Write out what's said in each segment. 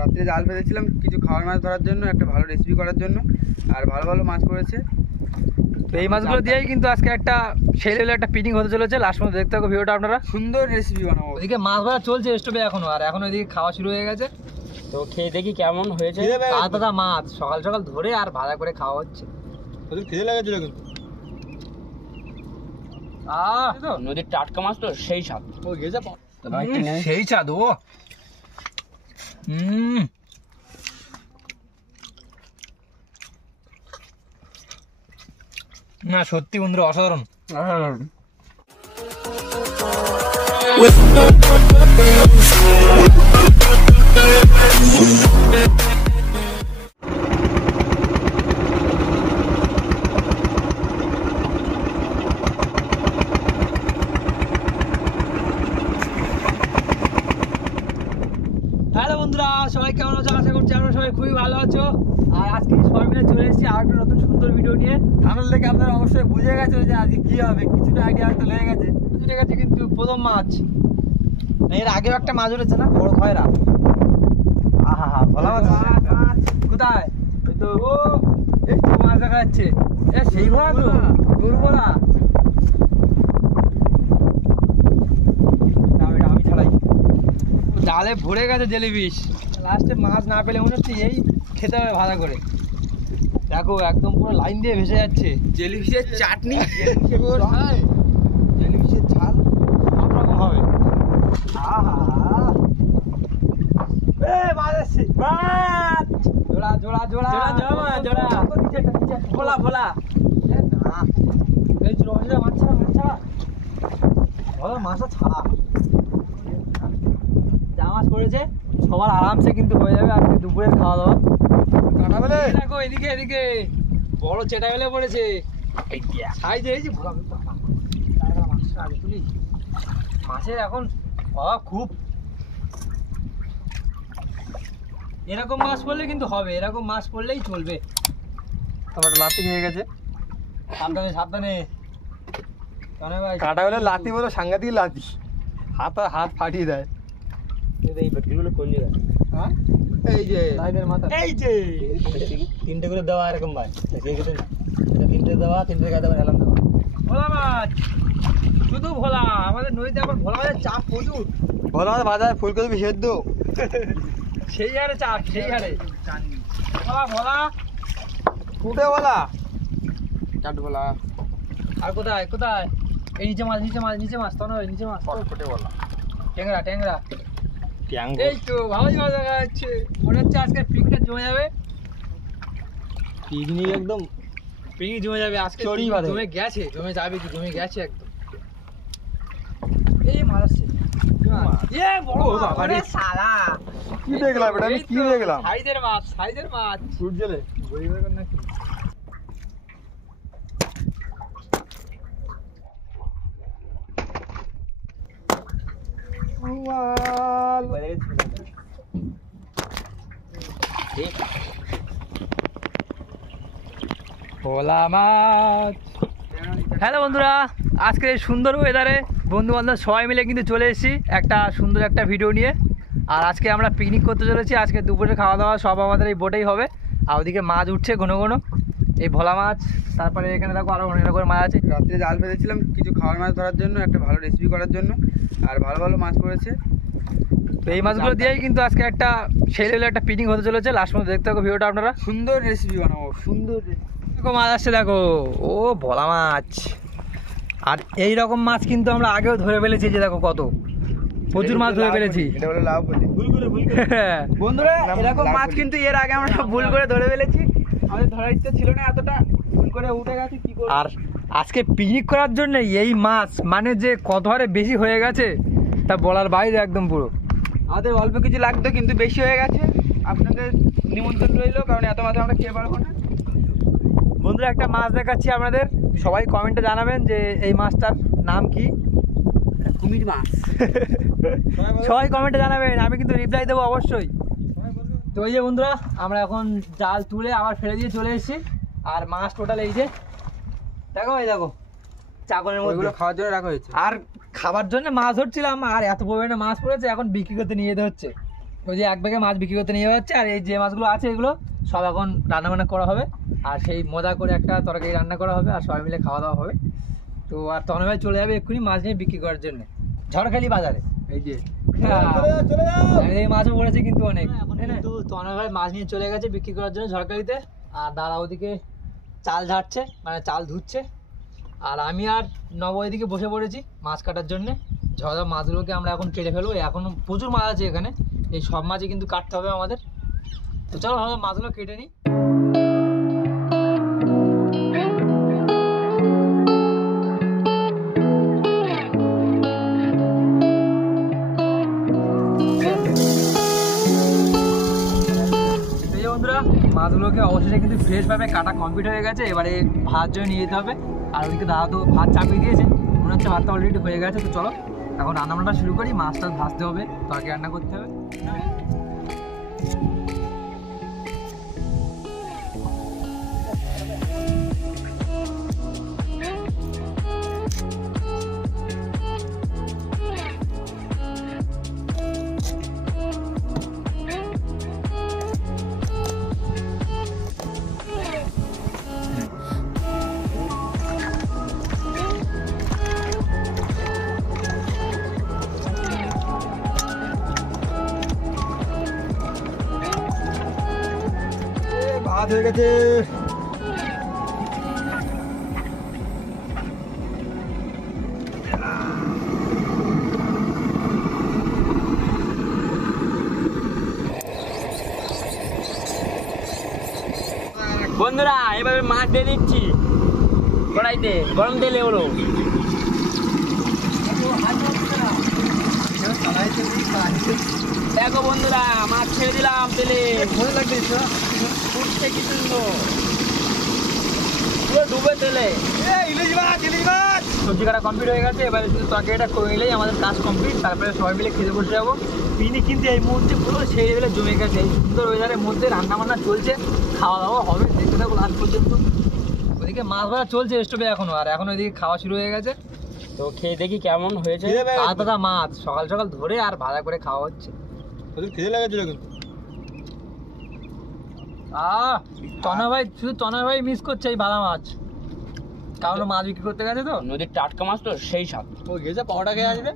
রাত্রে জাল ফেলেছিলাম কিছু খাওয়ার মাছ ধরার জন্য, একটা ভালো রেসিপি করার জন্য, আর ভালো ভালো মাছ পড়েছে। তো এই মাছগুলো দিয়েই কিন্তু আজকে একটা সেই লেভেলে একটা পিকনিক হতে চলেছে। লাস্ট পর্যন্ত দেখতে থাকো ভিডিওটা আপনারা। সুন্দর রেসিপি বানাবো। ওদিকে মাছ ধরা চলছে স্টোভে এখনো, আর এখন ওইদিকে খাওয়া শুরু হয়ে গেছে। তো খেয়ে দেখি কেমন হয়েছে। দাদা মাছ সকাল সকাল ধরে আর ভাজা করে খাওয়া হচ্ছে। ওদের খিদে লেগেছিল কিন্তু। নদীর টাটকা মাছ তো সেই স্বাদ। ও গেছে সেই স্বাদ ও। না সত্যি বন্ধুরা অসাধারণ। হ্যালো বন্ধুরা, সবাই কেমন আছো? আশা করছি আমরা সবাই খুবই ভালো আছো। আর আজকে সবাই মিলে চলে এসেছি আর একটা নতুন সুন্দর ভিডিও নিয়ে। থানাল থেকে আপনারা অবশ্যই বুঝে গেছে যে আজকে কি হবে, কিছুটা আইডিয়া হয়তো লেগে গেছে। ঠিক আছে, কিন্তু প্রথম মাছ, এর আগেও একটা মাছ উঠেছে না, বড় খয়রা। আহা হা, ভোলা মাছ কোথায়? ওই তো ও, এই তো মাছ দেখা যাচ্ছে। এ সেই ভোলা তো, তোর ভোলা। আমি ছাড়াই জালে ভরে গেছে জেলিফিশ। লাস্টে মাছ না পেলে মনে হচ্ছে এই খেতে হবে ভাজা করে। দেখো একদম পুরো লাইন দিয়ে ভেসে যাচ্ছে। জেলিফিশের চাটনি, জেলিফিশের ঝাল সব রকম হবে। আহা, এ মাছ আসছে, মাছ জোড়া জোড়া জোড়া জোড়া জোড়া ভোলা ভোলা। না এই জোড়া মাছ ছাড়া, মাছ ছাড়া ভোলা মাছটা ছাড়া। যা মাছ পড়েছে সবার আরামসে কিন্তু হয়ে যাবে আজকে দুপুরের খাওয়া দাওয়া। কাটা বেলে দেখো, এদিকে এদিকে বড় চেটা বেলে পড়েছে। সাইজ হয়েছে মাছটা আগে তুলি। মাছের এখন অভাব খুব। এরকম মাছ পড়লে কিন্তু হবে, এরকম মাছ পড়লেই চলবে। আমার লাতি হয়ে গেছে। সাবধানে সাবধানে ভাই। কাটা বেলে লাতি বলে সাংঘাতিক লাতি, হাত ফাটিয়ে দেয়। এই পেটগুলো কোন জায়গায়? হ্যাঁ এই যে লাইনের মাথা, এই যে তিনটে করে দেওয়া এরকম ভাই। তিনটে দেওয়া, তিনটে গায়ে দেওয়া, হেলাম দেওয়া। ভোলা মাছ, শুধু ভোলা। আমাদের নদীতে এখন ভোলা মাছের চাপ প্রচুর। ভোলা মাছ ভাজা, ফুলকপি সেদ্ধ, সেই হারে চাপ, সেই হারে। ভোলা ভোলা ফুটে বলা চাট বলা। আর কোথায় কোথায়? এই নিচে মাছ, নিচে মাছ, নিচে মাছ, তখন নিচে মাছ, ফুটে বলা, ট্যাংরা ট্যাংরা। এই তো ভালোই ভালো দেখা যাচ্ছে। মনে হচ্ছে আজকে পিকনিক জমে যাবে। পিকনিক একদম পিকনিক জমে যাবে আজকে। চড়ি বাঁধে। জমে গেছে, জমে যাবে কি, জমে গেছে একদম। এই মাছ আসছে। এ বড় বাবা রে, শালা কি দেখলাম এটা? আমি কি দেখলাম? সাইজের মাছ, সাইজের মাছ। ফুট জেলে গরিবের নাকি? ভোলা মাছ। হ্যালো বন্ধুরা, আজকে এই সুন্দর ওয়েদারে বন্ধু বান্ধব সবাই মিলে কিন্তু চলে এসেছি একটা সুন্দর একটা ভিডিও নিয়ে। আর আজকে আমরা পিকনিক করতে চলেছি। আজকে দুপুরে খাওয়া দাওয়া সব আমাদের এই বোটেই হবে। আর ওদিকে মাছ উঠছে ঘন ঘন, এই ভোলা মাছ। তারপরে এখানে দেখো আরও অনেক রকমের মাছ আছে। রাত্রে জাল ফেলেছিলাম কিছু খাওয়ার মাছ ধরার জন্য, একটা ভালো রেসিপি করার জন্য, আর ভালো ভালো মাছ পড়েছে। তো এই মাছগুলো দিয়েই কিন্তু আজকে একটা সেই লেভেলে একটা পিকনিক হতে চলেছে। লাস্ট পর্যন্ত দেখতে থাকো ভিডিওটা আপনারা। সুন্দর রেসিপি বানাবো, সুন্দর। দেখো মাছ আসছে, দেখো ও ভোলা মাছ। আর এই রকম মাছ কিন্তু আমরা আগেও ধরে ফেলেছি, যে দেখো কত প্রচুর মাছ ধরে ফেলেছি। এটা বলে লাভ বলি বন্ধুরা, এরকম মাছ কিন্তু এর আগে আমরা ভুল করে ধরে ফেলেছি। আমাদের ধরার ইচ্ছে ছিল না এতটা, ভুল করে উঠে গেছে। কি করব? আর আজকে পিকনিক করার জন্য এই মাছ মানে যে কত হারে বেশি হয়ে গেছে তা বলার বাইরে একদম পুরো। আমাদের অল্প কিছু লাগতো কিন্তু বেশি হয়ে গেছে। আপনাদের নিমন্ত্রণ রইলো, কারণ এত মাছ আমরা খেয়ে পারবো না। বন্ধুরা, একটা মাছ দেখাচ্ছি আপনাদের, সবাই কমেন্টে জানাবেন যে এই মাছটার নাম কি। কুমির মাছ। সবাই কমেন্টে জানাবেন, আমি কিন্তু রিপ্লাই দেবো অবশ্যই। তো এই যে বন্ধুরা, আমরা এখন জাল তুলে আবার ফেলে দিয়ে চলে এসেছি। আর মাছ টোটাল এই যে দেখো, এই দেখো চাকলের মধ্যে খাওয়ার জন্য রাখা হয়েছে। আর খাবার জন্য মাছ ধরছিলাম, আর এত পরিমাণে মাছ পড়েছে এখন বিক্রি করতে নিয়ে যেতে হচ্ছে। ওই যে এক ব্যাগে মাছ বিক্রি করতে নিয়ে যাচ্ছে, আর এই যে মাছগুলো আছে এগুলো সব এখন রান্না বান্না করা হবে, আর সেই মজা করে একটা তরকারি রান্না করা হবে, আর সবাই মিলে খাওয়া দাওয়া হবে। তো আর তনয় ভাই চলে যাবে এক্ষুনি মাছ নিয়ে বিক্রি করার জন্য ঝড়খালি বাজারে। এই যে এই মাছও পড়েছে কিন্তু অনেক, কিন্তু তনয় ভাই মাছ নিয়ে চলে গেছে বিক্রি করার জন্য ঝড়খালিতে। আর দাদা ওদিকে চাল ঝাড়ছে, মানে চাল ধুচ্ছে, আর আমি আর নব ওইদিকে বসে পড়েছি মাছ কাটার জন্যে। ঝড়া মাছগুলোকে আমরা এখন কেটে ফেলবো, এখন প্রচুর মাছ আছে এখানে, এই সব মাছই কিন্তু কাটতে হবে আমাদের। তো চলো আমরা মাছগুলো কেটে নিই। বন্ধুরা মাছগুলোকে অবশেষে কিন্তু ফ্রেশ ভাবে কাটা কমপ্লিট হয়ে গেছে, এবারে ভাত জন্য নিয়ে যেতে হবে। আর ওইদিকে দাদা তো ভাত চাপিয়ে দিয়েছে, মনে হচ্ছে ভাতটা অলরেডি হয়ে গেছে। তো চলো এখন রান্নাবান্না শুরু করি, মাছটা ভাজতে হবে, তরকারি রান্না করতে হবে। ভাত হয়ে গেছে। বন্ধুরা এভাবে মাছ দিয়ে দিচ্ছি কড়াইতে, গরম তেলে ওরো। দেখো বন্ধুরা মাছ ছেড়ে দিলাম তেলে, ফুটছে কি সুন্দর, পুরো ডুবে তেলে। সবজি কাটা কমপ্লিট হয়ে গেছে, এবারে শুধু তরকারিটা করে নিলেই আমাদের কাজ কমপ্লিট। তারপরে সবাই মিলে খেতে বসে যাবো। পিকনিক কিন্তু এই মুহূর্তে পুরো সেই লেভেলে জমে গেছে, এই সুন্দর ওয়েদারের মধ্যে রান্না বান্না চলছে, খাওয়া দাওয়া হবে, দেখতে থাকো লাস্ট পর্যন্ত। ওইদিকে মাছ ভাজা চলছে স্টোভে এখনো, আর এখন ওইদিকে খাওয়া শুরু হয়ে গেছে। তো খেয়ে দেখি কেমন হয়েছে। দাদা মাছ সকাল সকাল ধরে আর ভাজা করে খাওয়া হচ্ছে। খিদে লেগেছিল কিন্তু তনয় ভাই, শুধু তনয় ভাই মিস করছে এই ভাজা মাছ, কারণ মাছ বিক্রি করতে গেছে তো, নদীর টাটকা মাছ তো সেই স্বাদ। ও গেছে পাওয়াটা খেয়ে আসবে।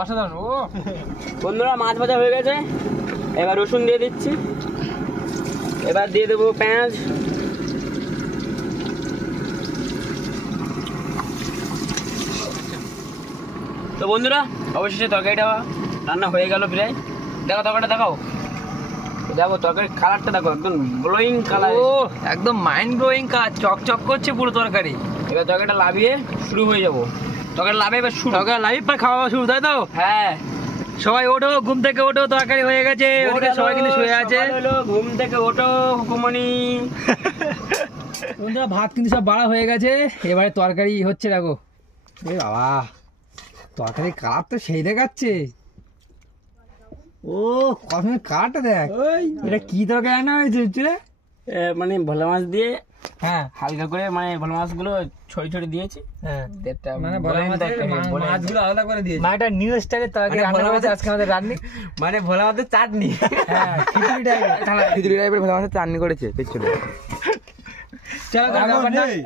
অসাধারণ। ও বন্ধুরা মাছ ভাজা হয়ে গেছে, এবার রসুন দিয়ে দিচ্ছি, এবার দিয়ে দেবো পেঁয়াজ, তো বন্ধুরা অবশেষে তরকারিটা রান্না হয়ে গেল প্রায়। দেখো তরকারিটা দেখাও, দেখো তরকারির কালারটা দেখো, একদম গ্লোয়িং কালার, ও একদম মাইন্ড ব্লোয়িং কালার, চকচক করছে পুরো তরকারি। এবার তরকারিটা লাভিয়ে শুরু হয়ে যাবো, তরকারি লাভে এবার শুরু, তরকারি লাইভ পর খাওয়া শুরু, তাই তো? হ্যাঁ সবাই ওঠো, ঘুম থেকে ওঠো, তরকারি হয়ে গেছে। ওদিকে সবাই কিন্তু শুয়ে আছে। ঘুম থেকে ওঠো হুকুমনি। বন্ধুরা ভাত কিন্তু সব বাড়া হয়ে গেছে, এবারে তরকারি হচ্ছে। দেখো এ বাবা, তরকারি কালার তো সেই দেখাচ্ছে। ও কত কালারটা দেখ, এটা কি তরকারি রান্না হয়েছে রে? মানে ভোলা মাছ দিয়ে হ্যাঁ হালকা করে, মানে ভোলা মাছগুলো ছড়ি ছড়ি দিয়েছি, হ্যাঁ, মানে ভোলা মাছগুলো আলাদা করে দিয়েছি, মানে একটা নিউ স্টাইলের তরকারি রান্না হয়েছে আজকে আমাদের রান্নি, মানে ভোলা মাছের চাটনি। হ্যাঁ খিচুড়ি টাইপের, খিচুড়ি টাইপের ভোলা মাছের চাটনি করেছে পেছনে। চলো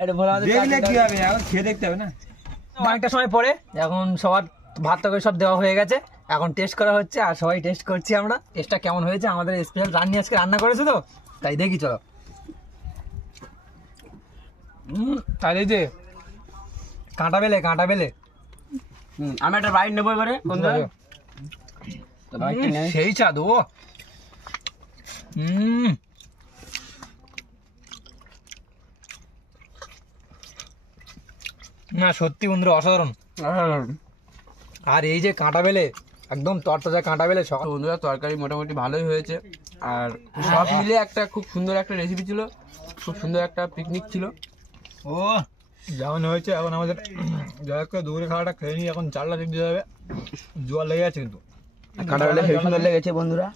এটা ভোলা মাছের দেখলে কি হবে, এখন খেয়ে দেখতে হবে না। অনেকটা সময় পরে এখন সবার ভাত তরকারি সব দেওয়া হয়ে গেছে, এখন টেস্ট করা হচ্ছে, আর সবাই টেস্ট করছি আমরা। টেস্টটা কেমন হয়েছে, আমাদের স্পেশাল রান্নি আজকে রান্না করেছে তো, তাই দেখি চলো। তাহলে এই যে কাঁটা বেলে আমি একটা বাইট নেবো এবারে বন্ধুরা, সেই স্বাদ। ও না সত্যি বন্ধুরা অসাধারণ। আর এই যে কাঁটা বেলে, একদম তরতাজা কাঁটা বেলে। তো বন্ধুরা তরকারি মোটামুটি ভালোই হয়েছে, আর সব মিলে একটা খুব সুন্দর একটা রেসিপি ছিল, খুব সুন্দর একটা পিকনিক ছিল। ও যেমন হয়েছে, এখন আমাদের যাই করে দুপুরে খাওয়াটা খেয়ে নিই, এখন চালটা দিতে যাবে, জোয়ার লেগে আছে কিন্তু কাঁটা বেলে হেভি সুন্দর লেগেছে বন্ধুরা।